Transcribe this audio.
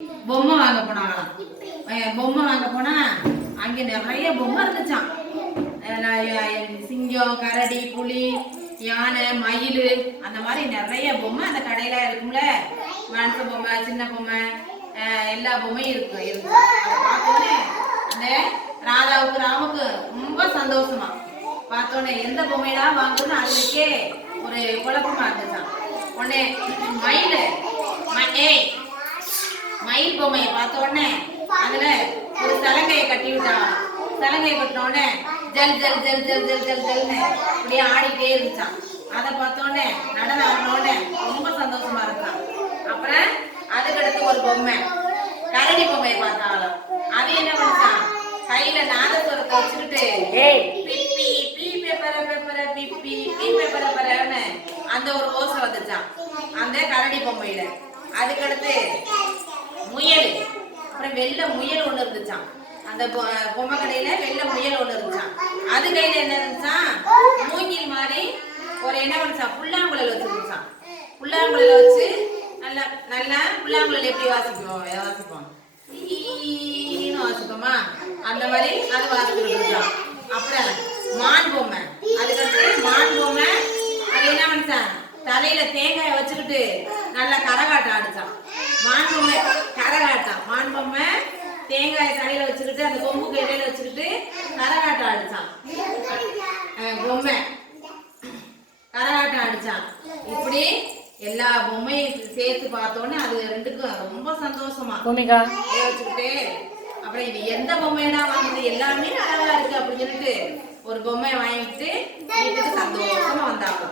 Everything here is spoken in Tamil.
பொம்மை வாங்க போனாங்களாம். பொம்மை வாங்க போனா அங்கே நிறைய பொம்மை இருந்துச்சான். சிங்கம், கரடி, புலி, யானை, மயில், அந்த மாதிரி நிறைய பொம்மை அந்த கடையில இருக்கும்ல. மனுஷ பொம்மை, சின்ன பொம்மை, எல்லா பொம்மையும் இருக்கு. அதை பார்த்தோன்னே அந்த ராதாவுக்கு ராமுக்கு ரொம்ப சந்தோஷமா. பார்த்தோன்னே எந்த பொம்மையெல்லாம் வாங்கணும்னு அதுக்கே ஒரு குழப்பமா இருந்துச்சான். உடனே மயில் பொம்மையை பார்த்த உடனே அதுல ஒரு சலங்கையை கட்டி விட்டான். சலங்கையை கட்டின உடனே ஜல் ஜல் ஜல் ஜல் ஜல் ஜல் ஜல்னு அப்படியே ஆடிட்டே இருந்துச்சான். அதை பார்த்தோடனே நடனம் ஆடினோடனே ரொம்ப சந்தோஷமா இருந்தான். அப்புறம் அதுக்கடுத்து ஒரு பொம்மை, கரடி பொம்மையை பார்த்தாலும் அது என்ன பண்ணுச்சான், கையில நாதஸ்வரத்தை வச்சுக்கிட்டு பிப்பி பீ பேப்பர பேப்பர பிப்பி பீ பேப்பர பரன்னு அந்த ஒரு ஓசை வந்துச்சான் அந்த கரடி பொம்மையில. அதுக்கடுத்து முயல், அப்புறம் வெள்ளை முயல் ஒண்ணு இருந்துச்சான். அந்த பொம்மை கடையில வெள்ளை முயல் ஒண்ணு இருந்துச்சான். அது கையில என்ன இருந்துச்சான், மூங்கில் மாதிரி ஒரு என்ன பண்ணுச்சான், புல்லாங்குழல் வச்சிருந்துச்சான். புல்லாங்குழல வச்சு நல்லா நல்லா புல்லாங்குழல் எப்படி வாசிப்போம் வாசிப்போமா, அந்த மாதிரி அது வாசிக்கிட்டு இருந்தான். அப்புறம் மான் பொம்மை, அதுக்கடுத்து மான் பொம்மை அது என்ன பண்ணுச்சான், தலையில தேங்காயை வச்சுக்கிட்டு நல்லா கரகாட்டம் ஆடிச்சான். மான் பொம்மை கரகாட்டம், மான் பொம்மை தேங்காயை தலையில வச்சுக்கிட்டு அந்த கொம்புக்கு இடையில வச்சுக்கிட்டு கரகாட்டம் ஆடிச்சான். பொம்மை கரகாட்டம் ஆடிச்சான். இப்படி எல்லா பொம்மையும் சேர்த்து பார்த்தோன்னே அது ரெண்டுக்கும் ரொம்ப சந்தோஷமா வச்சுக்கிட்டு, அப்புறம் இது எந்த பொம்மையா வாங்குது, எல்லாமே அழகா இருக்கு அப்படின்னு சொல்லிட்டு ஒரு பொம்மையை வாங்கிட்டு வீட்டுக்கு சந்தோஷமா வந்தாங்க.